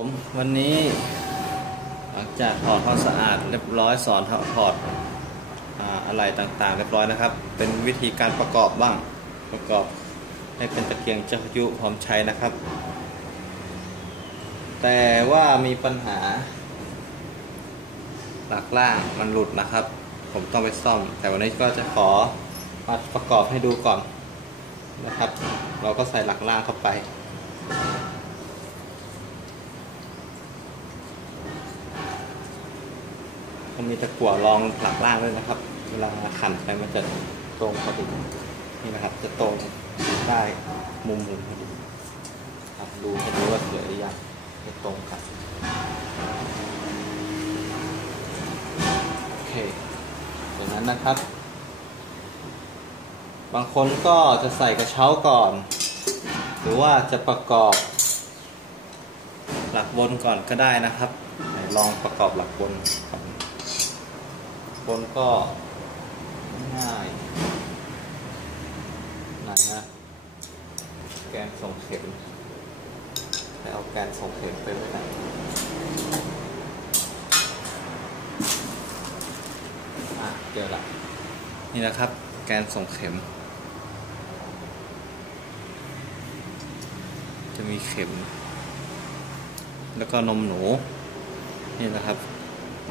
ผมวันนี้หลังจากถอดความสะอาดเรียบร้อยสอนถอดอะไรต่างๆเรียบร้อยนะครับเป็นวิธีการประกอบบ้างประกอบให้เป็นตะเกียงจักรยุพร้อมใช้นะครับแต่ว่ามีปัญหาหลักล่างมันหลุดนะครับผมต้องไปซ่อมแต่วันนี้ก็จะขอมาประกอบให้ดูก่อนนะครับเราก็ใส่หลักล่างเข้าไปมันมีตะกั่วรองหลักล่างด้วยนะครับเวลาขันไปมันจะตรงพอดีนี่นะครับจะตรงได้มุมพอดีดูจะดูว่าสวยหรือยังจะตรงกันโอเคจากนั้นนะครับบางคนก็จะใส่กระเช้าก่อนหรือว่าจะประกอบหลักบนก่อนก็ได้นะครับลองประกอบหลักบนก่อนบนก็ง่ายไหนนะแกนส่งเข็มแต่เอาแกนส่งเข็มไปไว้ไหนเจอละนี่นะครับแกนส่งเข็มจะมีเข็มแล้วก็นมหนูนี่นะครับ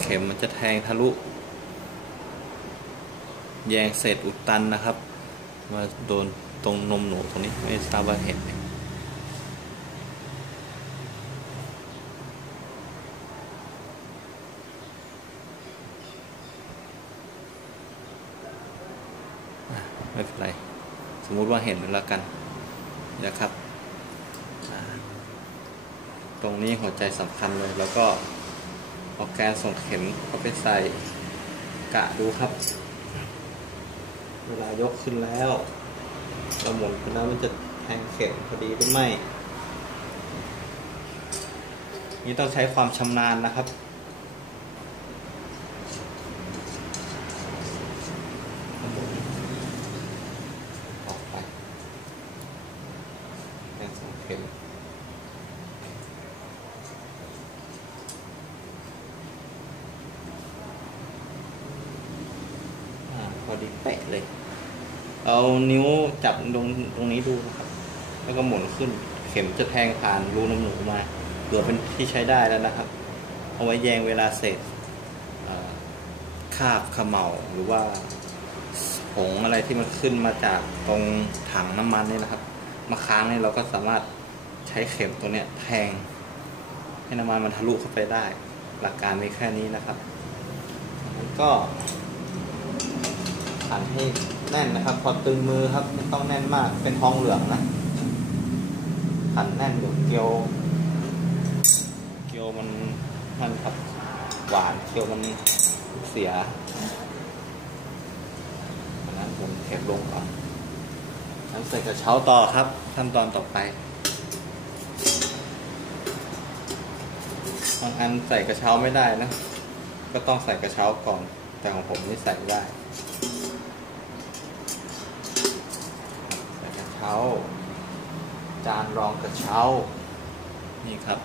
เข็มมันจะแทงทะลุแยงเศษอุดตันนะครับมาโดนตรงนมหนูตรงนี้ไม่ทราบว่าเห็นไหมไม่เป็นไรสมมุติว่าเห็นแล้วกันนะครับตรงนี้หัวใจสำคัญเลยแล้วก็เอาแกนส่งเข็มเข้าไปใส่กะดูครับเวลายกขึ้นแล้วเราหมุนไปแล้วมันจะแทงเข็มพอดีหรือไม่นี่ต้องใช้ความชำนาญนะครับออกไปแทง2 เข็มพอดีเป๊ะเลยเอานิ้วจับตรงนี้ดูนะครับแล้วก็หมุนขึ้นเข็มจะแทงผ่านรูนมหนูมาเหลือเป็นที่ใช้ได้แล้วนะครับเอาไว้แยงเวลาเศษคราบเขม่าหรือว่าผงอะไรที่มันขึ้นมาจากตรงถังน้ำมันนี่นะครับมาค้างนี่เราก็สามารถใช้เข็มตัวเนี้ยแทงให้น้ำมันทะลุเข้าไปได้หลักการมีแค่นี้นะครับแล้วก็ขันให้แน่นนะครับพอตึงมือครับไม่ต้องแน่นมากเป็นทองเหลืองนะขันแน่นอยู่เกลียวมันครับหวานเกลียวมันเสียดังนั้นผมเทปลงก่อนแล้วใส่กระเช้าต่อครับขั้นตอนต่อไปบางอันใส่กระเช้าไม่ได้นะก็ต้องใส่กระเช้าก่อนแต่ของผมนี่ใส่ได้จานรองกระเช้านี่ครับ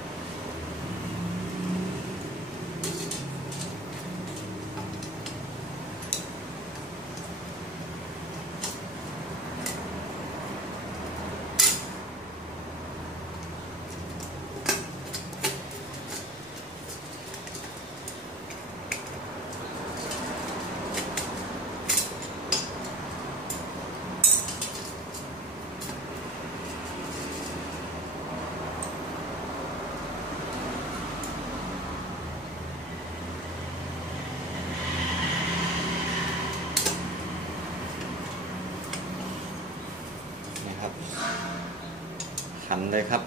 ขันเลยครับ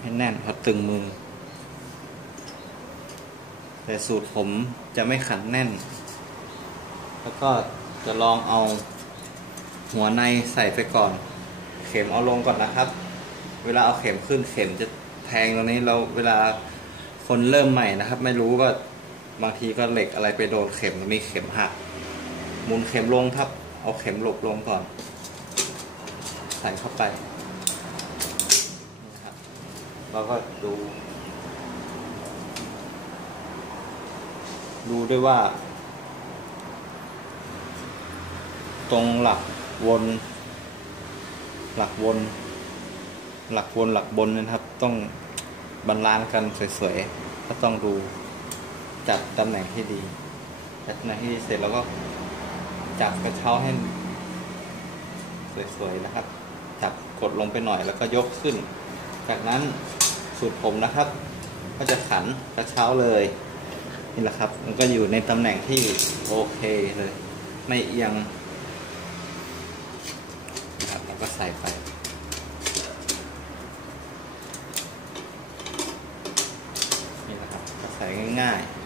ให้แน่นพอตึงมือแต่สูตรผมจะไม่ขันแน่นแล้วก็จะลองเอาหัวในใส่ไปก่อนเข็มเอาลงก่อนนะครับเวลาเอาเข็มขึ้นเข็มจะแทงตรงนี้เราเวลาคนเริ่มใหม่นะครับไม่รู้ก็บางทีก็เหล็กอะไรไปโดนเข็มมีเข็มหักหมุนเข็มลงครับเอาเข็มหลบลงก่อน ใส่เข้าไปนี่นะครับเราก็ดู ดูด้วยว่า ตรงหลักวนหลักบนนะครับต้องบาลานซ์กันสวยๆก็ต้องดูจัดตำแหน่งที่ดีจัดตำแหน่งที่ดีเสร็จแล้วก็จับกระเช้าให้สวยๆนะครับจับกดลงไปหน่อยแล้วก็ยกขึ้นจากนั้นสูตรผมนะครับก็จะขันกระเช้าเลยนี่แหละครับมันก็อยู่ในตำแหน่งที่โอเคเลยไม่เอียงนะครับแล้วก็ใส่ไปนี่แหละครับก็ใส่ง่ายๆ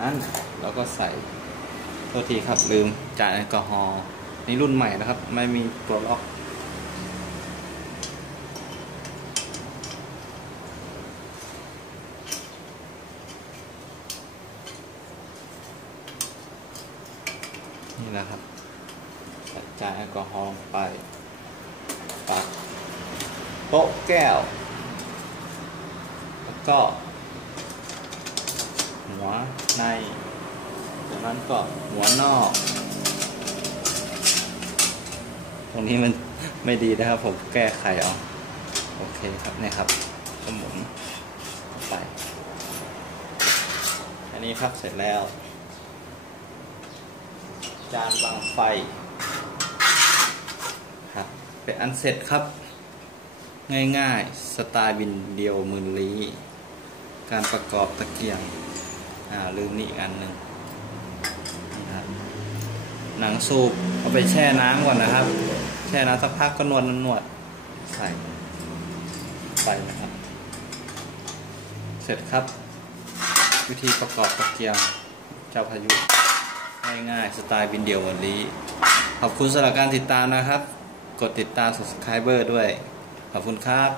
นั้นเราก็ใส่โทษทีครับลืมจ่ายแอลกอฮอล์นี่รุ่นใหม่นะครับไม่มีตัวล็อกนี่นะครับจ่ายแอลกอฮอล์ไปปักโต๊ะแก้วแล้วก็หัวในจากนั้นก็หัวนอกตรงนี้มันไม่ดีนะครับผมแก้ไขเอาโอเคครับนี่ครับก็หมุนไปอันนี้ครับเสร็จแล้วจานวางไฟครับเป็นอันเสร็จครับง่ายๆสไตล์บินเดียวหมื่นลี้การประกอบตะเกียงลืมนี่อีกอันหนึ่งหนังสูบเอาไปแช่น้ำก่อนนะครับแช่น้ำสักพักก็นวดใส่ไปนะครับเสร็จครับวิธีประกอบตะเกียงเจ้าพายุง่ายๆสไตล์บินเดี่ยววันนี้ขอบคุณสำหรับการติดตามนะครับกดติดตาม Subscriber ด้วยขอบคุณครับ